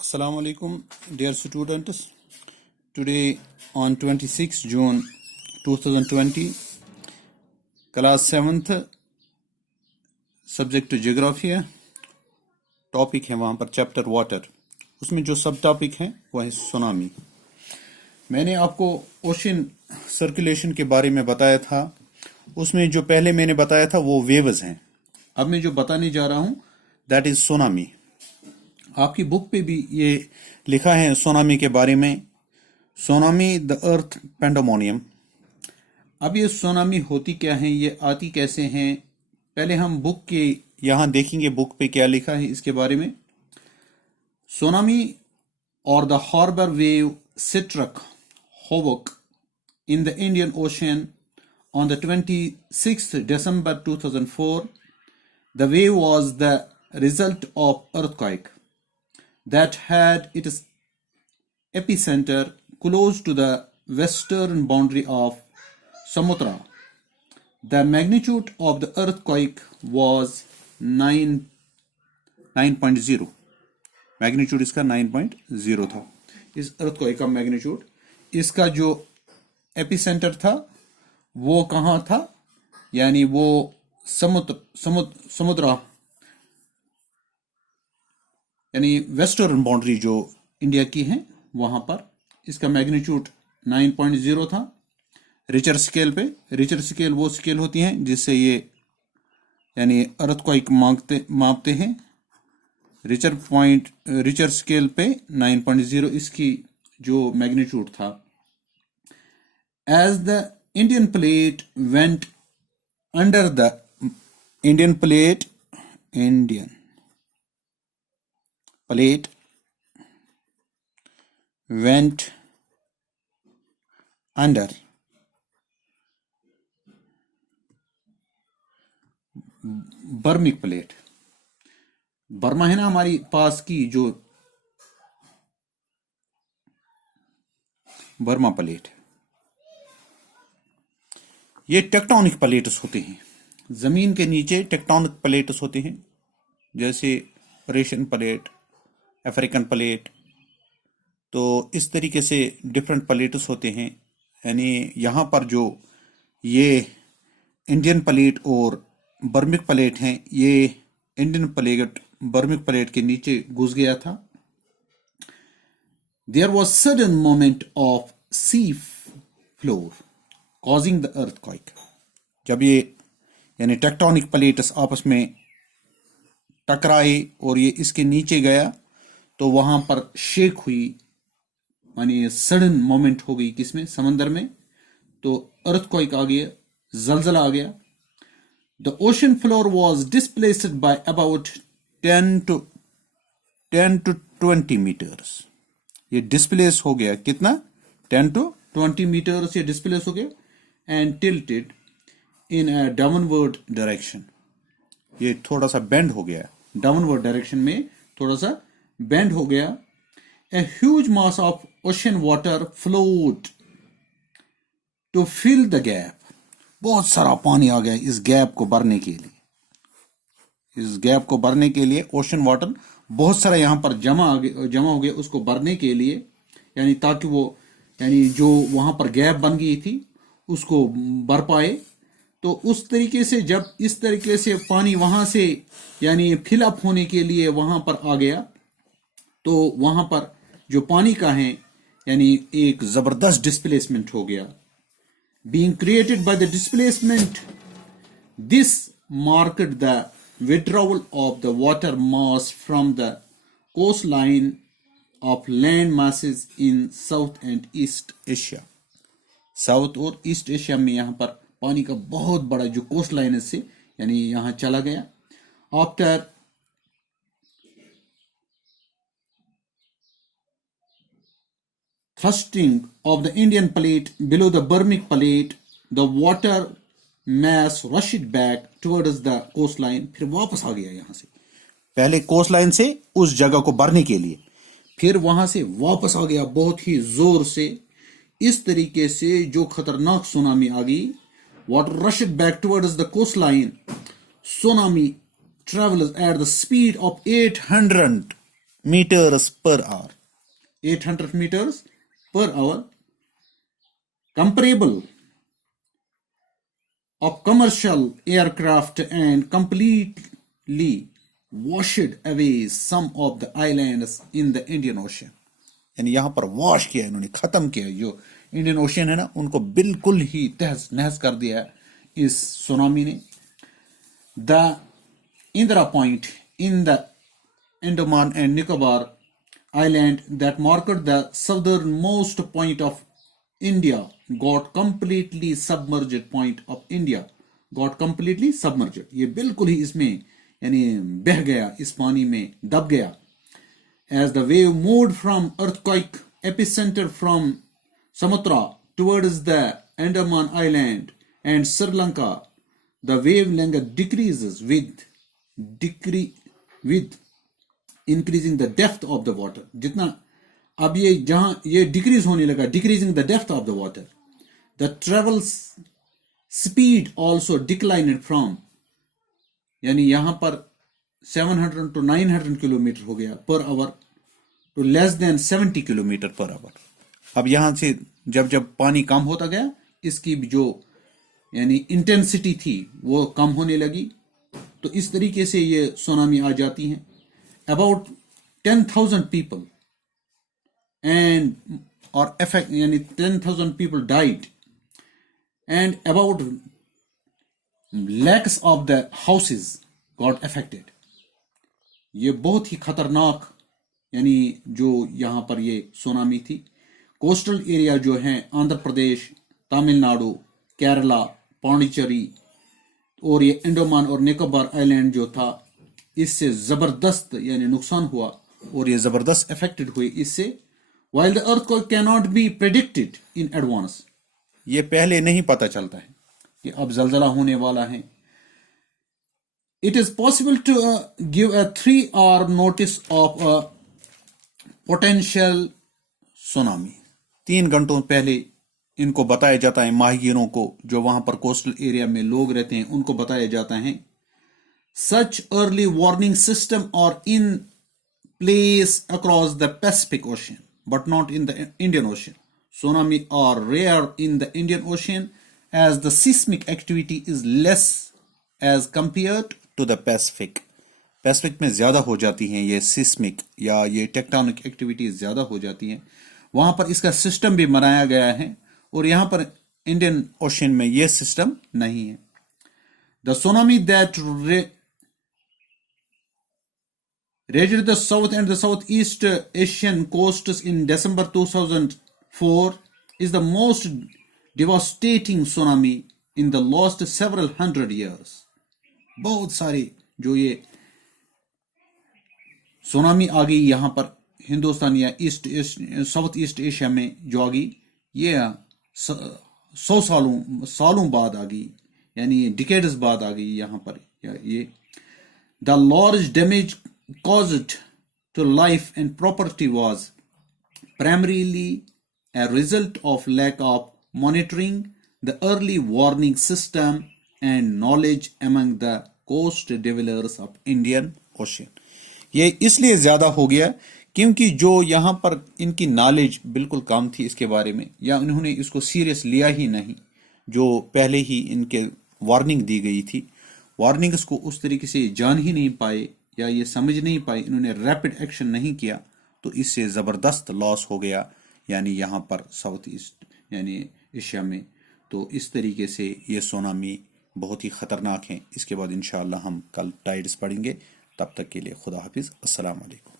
Assalamu alaikum, dear students. Today on 26 June 2020, class 7th, subject geography है, topic है वहाँ पर चैप्टर वाटर। उसमें जो सब टॉपिक है वह है सुनामी। मैंने आपको ओशन सर्कुलेशन के बारे में बताया था। उसमें जो पहले मैंने बताया था वो वेव्स हैं। अब मैं जो बताने जा रहा हूँ दैट इज सुनामी। आपकी बुक पे भी ये लिखा है सुनामी के बारे में, सुनामी द अर्थ पेंडेमोनियम। अब ये सुनामी होती क्या है, ये आती कैसे हैं, पहले हम बुक के यहाँ देखेंगे बुक पे क्या लिखा है इसके बारे में। सुनामी और the harbour wave struck havoc in the Indian Ocean on the 26th December 2004. The wave was the result of earthquake that had its epicenter close to the western boundary of Sumatra. The magnitude of the earthquake was 9.0. Magnitude इसका 9.0 था। इस earthquake का magnitude, इसका जो epicentre था वो कहाँ था, यानी वो समुद्र यानी वेस्टर्न बाउंड्री जो इंडिया की है वहां पर इसका मैग्नीट्यूड 9.0 था। रिचर स्केल पे, रिचर स्केल वो स्केल होती हैं जिससे ये यानी अर्थक्वेक मापते हैं। रिचर स्केल पे 9.0 इसकी जो मैग्नीट्यूड था। As the Indian plate went under the Indian plate went under बर्मिक प्लेट। बर्मा है ना हमारी पास की जो बर्मा प्लेट, ये टेक्टोनिक प्लेट्स होते हैं। जमीन के नीचे टेक्टोनिक प्लेट्स होते हैं, जैसे एशियन प्लेट, अफ्रीकन प्लेट। तो इस तरीके से डिफरेंट प्लेट्स होते हैं। यानी यहाँ पर जो ये इंडियन प्लेट और बर्मिक प्लेट हैं, ये इंडियन प्लेट बर्मिक प्लेट के नीचे घुस गया था। There was sudden moment of sea floor causing the earthquake. जब ये यानी टेक्टोनिक प्लेट्स आपस में टकराए और ये इसके नीचे गया तो वहां पर शेक हुई, मानी सडन मोमेंट हो गई किसमें, समंदर में। तो अर्थक्वेक आ गया, जलजला आ गया। The ocean floor was displaced by about 10 to 20 metres. ये डिस्प्लेस हो गया कितना, 10 to 20 मीटर्स ये डिस्प्लेस हो गया। And tilted in a downward direction, ये थोड़ा सा बेंड हो गया, डाउनवर्ड डायरेक्शन में थोड़ा सा बेंड हो गया। A huge mass of ocean water flowed to fill the gap. बहुत सारा पानी आ गया इस गैप को भरने के लिए। इस गैप को भरने के लिए ओशन वाटर बहुत सारा यहाँ पर जमा हो गया उसको भरने के लिए, यानी ताकि वो यानी जो वहां पर गैप बन गई थी उसको भर पाए। तो उस तरीके से जब इस तरीके से पानी वहां से यानी फिल अप होने के लिए वहां पर आ गया, तो वहां पर जो पानी का है यानी एक जबरदस्त डिस्प्लेसमेंट हो गया। Being created by the displacement, this marked the withdrawal of the water mass from the coastline of land masses in south and east Asia. South और ईस्ट एशिया में यहाँ पर पानी का बहुत बड़ा जो कोस्ट लाइन से यानी यहाँ चला गया। After thrusting of the Indian plate below the Burmic plate, the water mass rushed back towards the coastline. फिर वापस आ गया यहाँ से, पहले कोस्ट लाइन से उस जगह को भरने के लिए, फिर वहां से वापस आ गया बहुत ही जोर से। इस तरीके से जो खतरनाक सुनामी आ गई, water rushed back towards the coastline. Tsunami travels at the speed of 800 meters per hour. 800 meters per hour, comparable of commercial aircraft, and completely washed away some of the islands in the Indian Ocean. यानी यहां पर wash किया इन्होंने, खत्म किया जो Indian ocean है ना, उनको बिल्कुल ही तहस नहस कर दिया इस सुनामी ने. The Indira point in the Andaman and Nicobar Island that marked the southernmost point of India got completely submerged. Point of India got completely submerged. ये बिल्कुल ही इसमें यानी बह गया, इस पानी में दब गया. As the wave moved from earthquake epicenter from Sumatra towards the Andaman Island and Sri Lanka, the wavelength decreases with increasing the depth of the water. जितना अब ये जहां ये डिक्रीज होने लगा, decreasing the depth of the water, the travel speed also declined from, यानी यहां पर 700 to 900 किलोमीटर हो गया per hour to less than 70 kilometre per hour. अब यहां से जब जब पानी कम होता गया, इसकी जो यानी इंटेंसिटी थी वो कम होने लगी. तो इस तरीके से ये सुनामी आ जाती हैं. About 10,000 people and or affect यानी 10,000 people died and about lakhs of the houses got affected. ये बहुत ही खतरनाक यानी जो यहाँ पर ये सुनामी थी. कोस्टल एरिया जो है आंध्र प्रदेश, तमिलनाडु, केरला, पांडिचेरी और ये अंडमान और निकोबार आइलैंड जो था, इससे जबरदस्त यानी नुकसान हुआ और ये जबरदस्त अफेक्टेड हुए इससे. while the earthquake cannot be predicted in advance, ये पहले नहीं पता चलता है कि अब जलजला होने वाला है. it is possible to give a 3-hour notice of a potential tsunami. 3 घंटों पहले इनको बताया जाता है, माहिगीरों को जो वहां पर कोस्टल एरिया में लोग रहते हैं उनको बताया जाता है. Such early warning system are in place across the Pacific Ocean, but not in the Indian Ocean. Tsunami are rare in the Indian Ocean as the seismic activity is less as compared to the Pacific. Pacific में ज्यादा हो जाती हैं ये seismic या ये tectonic activities ज्यादा हो जाती हैं. वहां पर इसका सिस्टम भी बनाया गया है और यहां पर इंडियन ओशन में ये सिस्टम नहीं है. The tsunami that raged the South and the Southeast Asian coasts in December 2004 is the most devastating tsunami in the last several hundred years. बहुत सारे जो ये सुनामी आ गई यहाँ पर हिंदुस्तान या साउथ ईस्ट एशिया में जो आ गई, ये 100 सालों बाद आ गई, यानी डिकेड्स बाद आ गई यहाँ पर. ये the large damage caused to life and property was primarily a result of lack of monitoring, the early warning system and knowledge among the coast dwellers of Indian Ocean. ये इसलिए ज्यादा हो गया क्योंकि जो यहाँ पर इनकी नॉलेज बिल्कुल कम थी इसके बारे में, या उन्होंने इसको सीरियस लिया ही नहीं. जो पहले ही इनके वार्निंग दी गई थी, वार्निंग्स को उस तरीके से जान ही नहीं पाए या ये समझ नहीं पाए, इन्होंने रैपिड एक्शन नहीं किया, तो इससे ज़बरदस्त लॉस हो गया यानी यहाँ पर साउथ ईस्ट यानी एशिया में. तो इस तरीके से ये सुनामी बहुत ही ख़तरनाक है. इसके बाद इंशाअल्लाह हम कल टाइड्स पढ़ेंगे. तब तक के लिए खुदा हाफिज़. अस्सलाम वालेकुम.